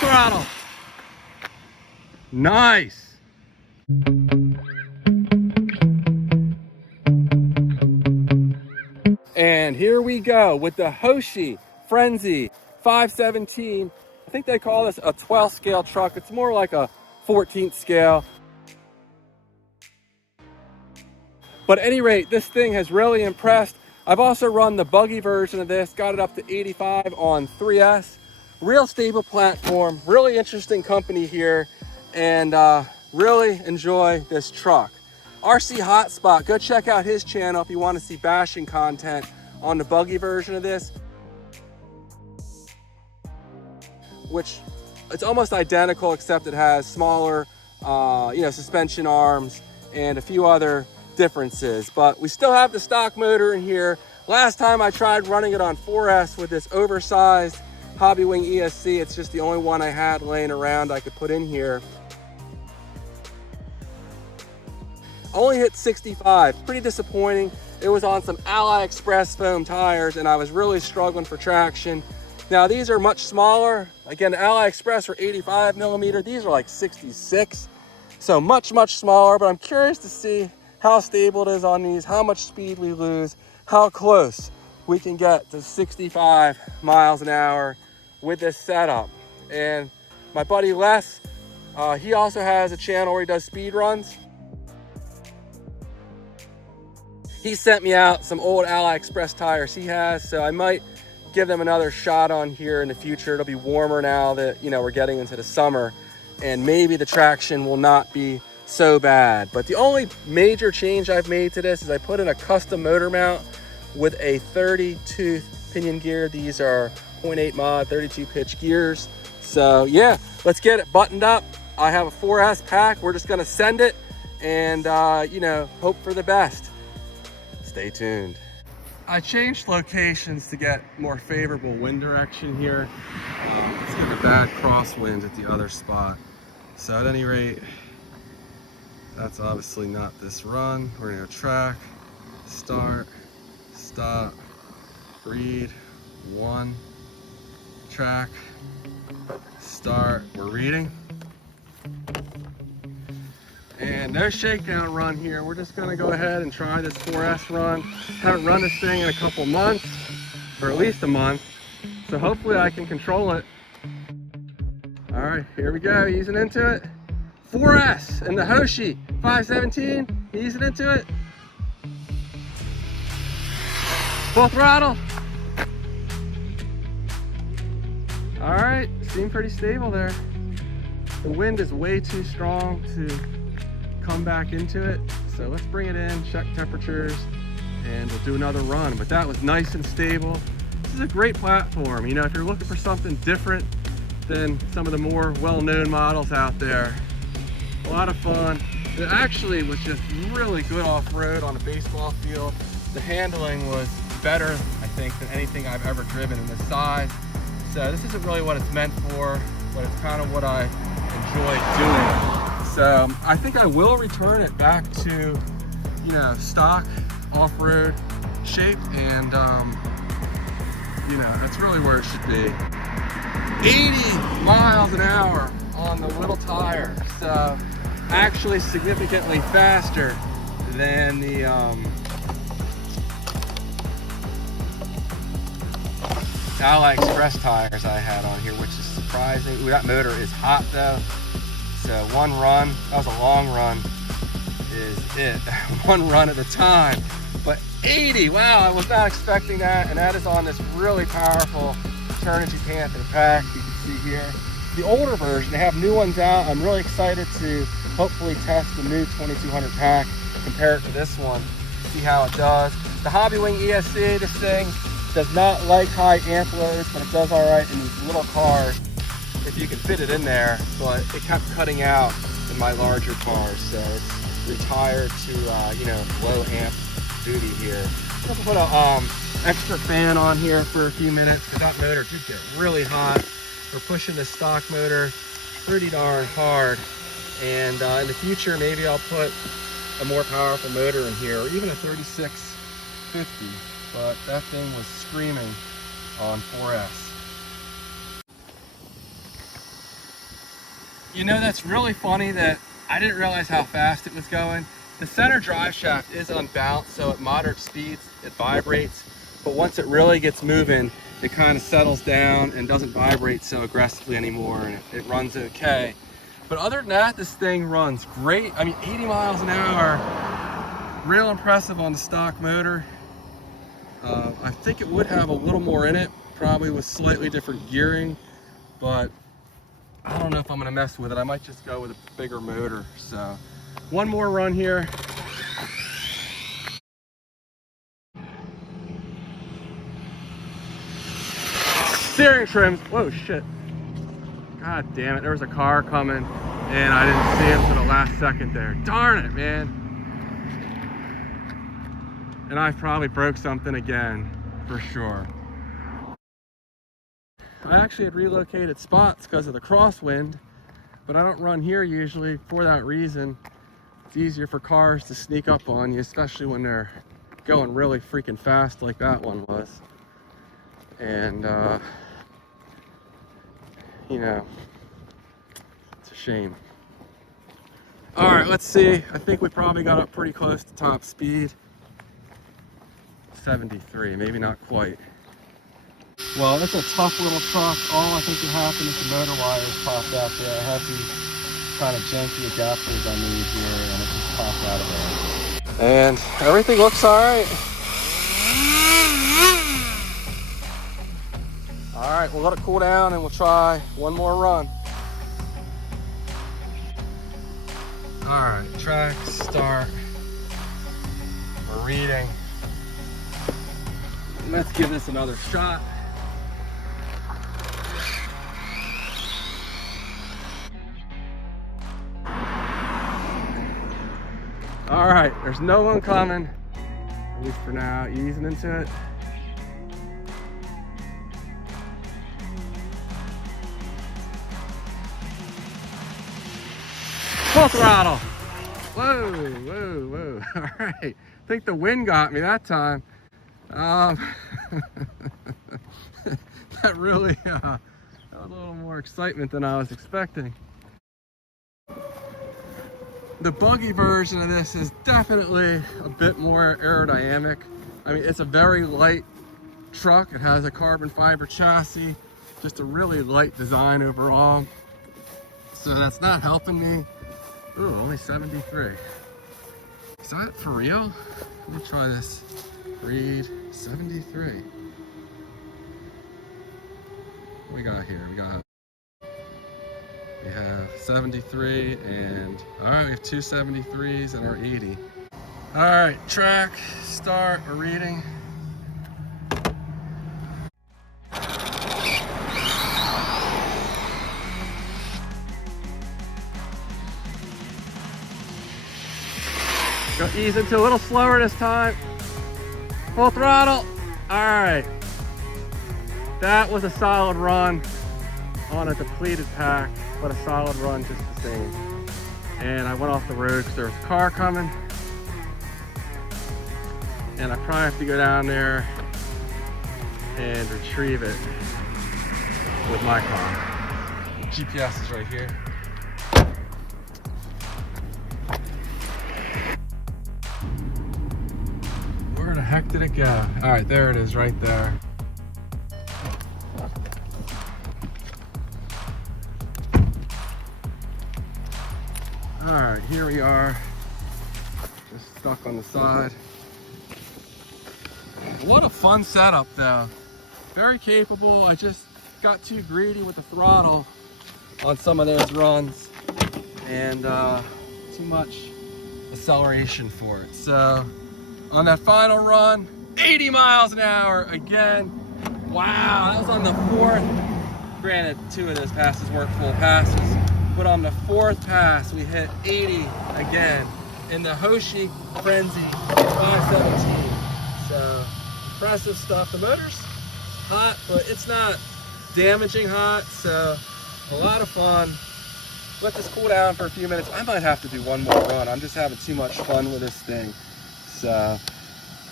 throttle. Nice. And here we go with the Hoshi Frenzy 517. I think they call this a 12th scale truck. It's more like a 14th scale. But at any rate, this thing has really impressed. I've also run the buggy version of this, got it up to 85 on 3S. Real stable platform, really interesting company here, and really enjoy this truck. RC Hotspot, go check out his channel if you want to see bashing content on the buggy version of this, which it's almost identical except it has smaller suspension arms and a few other differences. But we still have the stock motor in here. Last time I tried running it on 4S with this oversized Hobbywing ESC. It's just the only one I had laying around I could put in here. Only hit 65, pretty disappointing. It was on some AliExpress foam tires and I was really struggling for traction. Now these are much smaller. Again, the AliExpress are 85 millimeter. These are like 66. So much smaller, but I'm curious to see how stable it is on these, how much speed we lose, how close we can get to 65 miles an hour with this setup. And my buddy Les, he also has a channel where he does speed runs. He sent me out some old AliExpress tires he has, so I might give them another shot on here in the future. It'll be warmer now that, we're getting into the summer, and maybe the traction will not be so bad. But the only major change I've made to this is I put in a custom motor mount with a 30-tooth pinion gear. These are 0.8 mod 32 pitch gears. So yeah, let's get it buttoned up. I have a 4S pack. We're just gonna send it and hope for the best. Stay tuned. I changed locations to get more favorable wind direction here. Let's get a bad crosswind at the other spot. So at any rate, that's obviously not this run. We're gonna go track, start, stop, read, 1, track, start, we're reading. And no shakedown run here. We're just gonna go ahead and try this 4S run. Haven't run this thing in a couple months, or at least a month. So hopefully I can control it. All right, here we go, easing into it. 4S and the Hoshi 517, easing into it. Full throttle. All right, seem pretty stable there. The wind is way too strong to come back into it. So let's bring it in, check temperatures, and we'll do another run. But that was nice and stable. This is a great platform. If you're looking for something different than some of the more well-known models out there, a lot of fun. It actually was just really good off-road on a baseball field. The handling was better, I think, than anything I've ever driven in this size. So this isn't really what it's meant for, but it's kind of what I enjoy doing. So I think I will return it back to, stock off-road shape, and that's really where it should be. 80 miles an hour on the little tire, so actually significantly faster than the AliExpress tires I had on here, which is surprising. Ooh, that motor is hot though. So one run, that was a long run, is it. One run at a time. But 80, wow, I was not expecting that. And that is on this really powerful Turnigy Panther pack you can see here. The older version, they have new ones out. I'm really excited to hopefully test the new 2200 pack, compare it to this one, see how it does. The Hobbywing ESC, this thing does not like high amp loads, but it does all right in these little cars if you can fit it in there, but it kept cutting out in my larger cars, so it's retired to low amp duty here. I'm gonna put a extra fan on here for a few minutes because that motor did get really hot. We're pushing the stock motor pretty darn hard, and in the future maybe I'll put a more powerful motor in here, or even a 3650, but that thing was screaming on 4S. You know, that's really funny that I didn't realize how fast it was going. The center drive shaft is unbalanced, so at moderate speeds it vibrates, but once it really gets moving, it kind of settles down and doesn't vibrate so aggressively anymore, and it runs okay. But other than that, this thing runs great. I mean, 80 miles an hour, real impressive on the stock motor. I think it would have a little more in it, probably with slightly different gearing, but I don't know if I'm gonna mess with it. I might just go with a bigger motor. So one more run here. Steering trims, whoa shit. God damn it, there was a car coming and I didn't see him to the last second there. Darn it, man. And I probably broke something again, for sure. I actually had relocated spots because of the crosswind, but I don't run here usually for that reason. It's easier for cars to sneak up on you, especially when they're going really freaking fast like that one was. And, you know, it's a shame. All right, let's see. I think we probably got up pretty close to top speed. 73, maybe not quite. Well, it's a tough little truck. All I think that happened is the motor wires popped out there. I have these kind of janky adapters I need here, and it just popped out of there. And everything looks all right. All right, we'll let it cool down and we'll try one more run. All right, track, start. We're reading. Let's give this another shot. All right, there's no one coming, at least for now, easing into it. Full throttle. Whoa, whoa, whoa. All right, I think the wind got me that time. That really got a little more excitement than I was expecting. The buggy version of this is definitely a bit more aerodynamic. I mean, it's a very light truck. It has a carbon fiber chassis, just a really light design overall. So that's not helping me. Ooh, only 73. Is that for real? Let me try this. Read 73. What we got here? We have 73 and all right, we have two 73s and our 80. All right, track, start, we're reading. Go ease into a little slower this time. Full throttle. All right. That was a solid run on a depleted pack, but a solid run just the same. And I went off the road because there was a car coming. And I probably have to go down there and retrieve it with my car. GPS is right here. Where the heck did it go? All right, there it is right there. All right, here we are, just stuck on the side. What a fun setup though. Very capable. I just got too greedy with the throttle on some of those runs and too much acceleration for it. So on that final run, 80 miles an hour again. Wow, that was on the fourth. Granted, two of those passes weren't full passes. But on the fourth pass, we hit 80 again in the Hoshi Frenzy 517. So impressive stuff. The motor's hot, but it's not damaging hot. So a lot of fun. Let this cool down for a few minutes. I might have to do one more run. I'm just having too much fun with this thing. So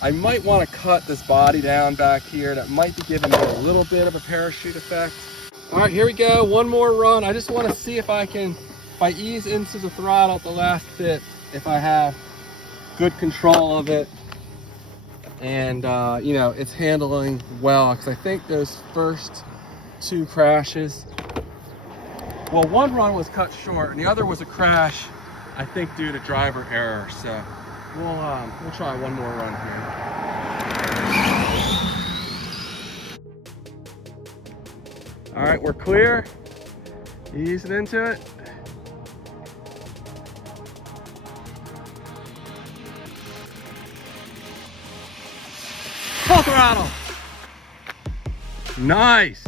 I might want to cut this body down back here. That might be giving me a little bit of a parachute effect. All right, here we go. One more run. I just want to see if I ease into the throttle at the last bit, if I have good control of it. And, you know, it's handling well, because I think those first two crashes, well, one run was cut short and the other was a crash, I think due to driver error. So we'll try one more run here. All right, we're clear. Easing into it. Full throttle. Nice.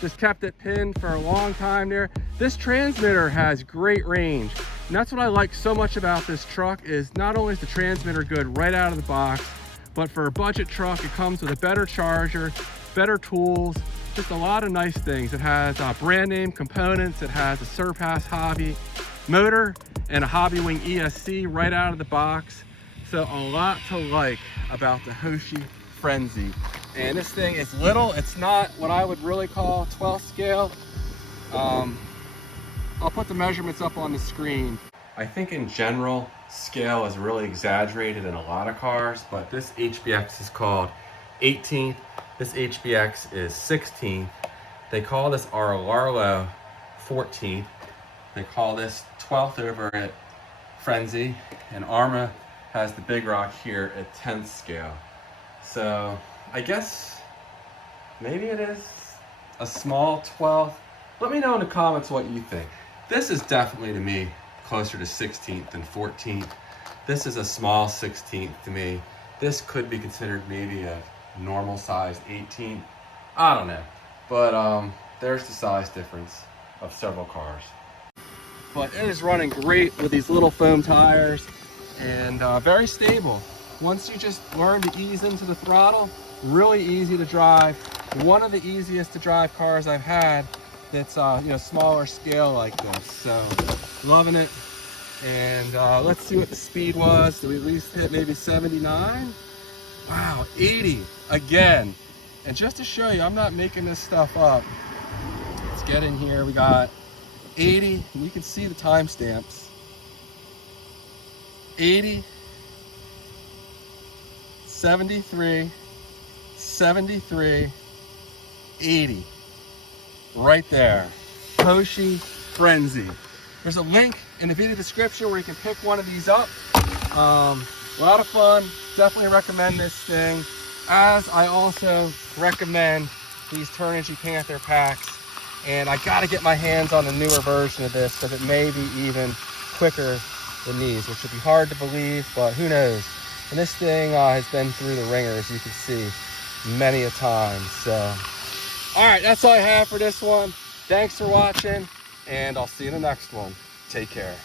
Just kept it pinned for a long time there. This transmitter has great range. And that's what I like so much about this truck, is not only is the transmitter good right out of the box, but for a budget truck, it comes with a better charger, better tools, just a lot of nice things. It has brand name components. It has a Surpass Hobby motor and a Hobby Wing ESC right out of the box. So a lot to like about the Hoshi Frenzy. And this thing is little. It's not what I would really call 12 scale. I'll put the measurements up on the screen. I think in general, scale is really exaggerated in a lot of cars, but this HBX is called 18th. This HBX is 16th. They call this Arlarlo 14th. They call this 12th over at Frenzy. And Arma has the big rock here at 10th scale. So I guess maybe it is a small 12th. Let me know in the comments what you think. This is definitely, to me, closer to 16th than 14th. This is a small 16th to me. This could be considered maybe a normal sized 18th. I don't know. But there's the size difference of several cars. But it is running great with these little foam tires, and very stable. Once you just learn to ease into the throttle, really easy to drive. One of the easiest to drive cars I've had that's you know, smaller scale like this. So loving it. And let's see what the speed was. Did we at least hit maybe 79? Wow, 80 again. And just to show you, I'm not making this stuff up. Let's get in here. We got 80, and you can see the timestamps. 80, 73, 73, 80. Right there. Hoshi Frenzy. There's a link in the video description where you can pick one of these up. A lot of fun. Definitely recommend this thing. As I also recommend these Turnigy Panther packs. And I got to get my hands on the newer version of this, because it may be even quicker than these, which would be hard to believe, but who knows. And this thing has been through the ringer, as you can see, many a time. So, all right, that's all I have for this one. Thanks for watching, and I'll see you in the next one. Take care.